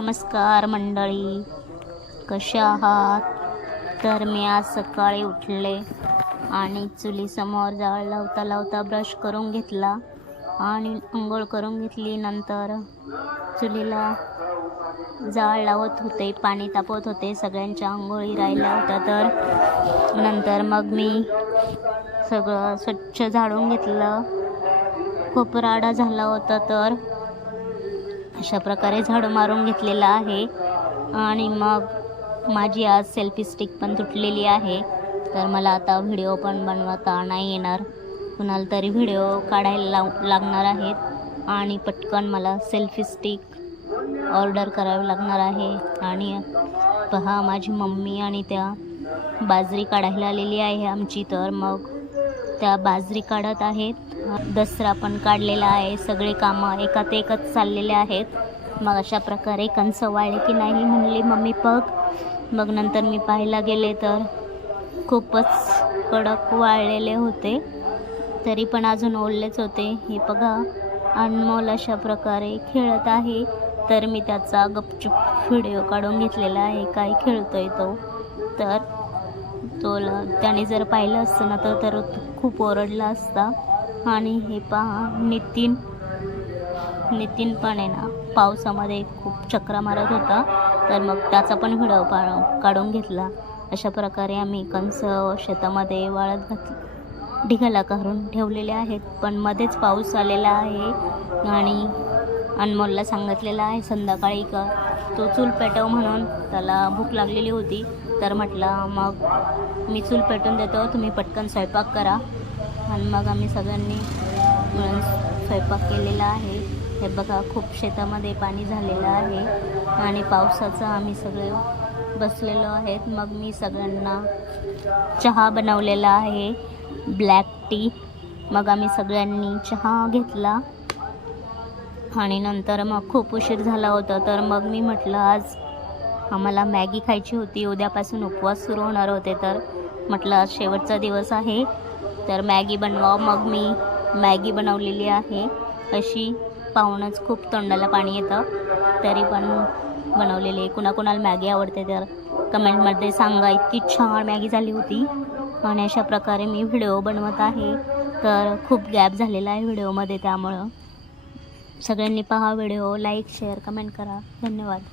नमस्कार मंडळी. कशा आहात? तर मी आज सकाळी उठले आणि चुलीसमोर जाळ लावता लावता ब्रश करून घेतला आणि आंघोळ करून घेतली. नंतर चुलीला जाळ लावत होते पाणी तापवत होते सगळ्यांच्या आंघोळी राहिल्या होत्या. तर नंतर मग मी सगळं स्वच्छ झाडून घेतलं. खूप राडा झाला होता तर अशा प्रकारे झाडू मारून घेतलेलं आहे. आणि मग माझी आज सेल्फी स्टिक पण तुटलेली आहे. तर मला आता व्हिडिओ पण बनवता नाही येणार. कुणाला तरी व्हिडिओ काढायला लाव लागणार आहेत. आणि पटकन मला सेल्फी स्टिक ऑर्डर करावी लागणार आहे. आणि पहा माझी मम्मी आणि त्या बाजरी काढायला आलेली आहे आमची. तर मग त्या बाजरी काढत आहेत. दसरा पण काढलेला आहे. सगळे कामं एकात एकच चाललेले आहेत. मग अशा प्रकारे कंस वाळले की नाही म्हणली मम्मी बघ मग नंतर मी पाहायला गेले तर खूपच कडक वाळलेले होते. तरी पण अजून ओललेच होते. हे बघा अनमोल अशा प्रकारे खेळत आहे. तर मी त्याचा गपचूप व्हिडिओ काढून घेतलेला आहे. काय खेळतोय तो? तर तो त्याने जर पाहिलं असतं ना तर तर खूप ओरडला असता. आणि हे पहा नितीन नितीन पण आहे ना पावसामध्ये खूप चक्रा मारत होता. तर मग त्याचा पण व्हिडिओ पा काढून घेतला. अशा प्रकारे आम्ही कंस शेतामध्ये वाळत घात ढिगाला करून ठेवलेले आहेत. पण मध्येच पाऊस आलेला आहे. आणि अनमोलला सांगितलेलं आहे संध्याकाळी का तो चूल पेटव म्हणून. त्याला भूक लागलेली होती. तर म्हटलं मग मी चूल पेटून देतो. तुम्ही पटकन स्वयंपाक करा. आणि मग आम्ही सगळ्यांनी मिळून स्वयंपाक केलेला आहे. हे बघा खूप शेतामध्ये पाणी झालेलं आहे. आणि पावसाचं आम्ही सगळे बसलेलो आहेत. मग मी सगळ्यांना चहा बनवलेला आहे. Black tea. मग आम्ही सगळ्यांनी चहा घेतला. आणि नंतर मग खूप उशीर झाला होता. तर मग मी म्हटलं आज आम्हाला मॅगी खायची होती. उद्यापासून उपवास सुरू होणार होते. तर म्हटलं आज शेवटचा दिवस आहे. तर मॅगी बनवा मग मी मॅगी बनवलेली आहे. अशी पाहूनच खूप तोंडाला पाणी येतं. तरी पण बनवलेली. कुणाकुणाला मॅगी आवडते तर कमेंटमध्ये सांगा. इतकी छान मॅगी झाली होती. आणि अशा प्रकारे मी व्हिडिओ बनवत आहे. तर खूप गॅप झालेला आहे व्हिडिओमध्ये त्यामुळं. सगळ्यांनी पहा व्हिडिओ लाईक शेअर कमेंट करा. धन्यवाद.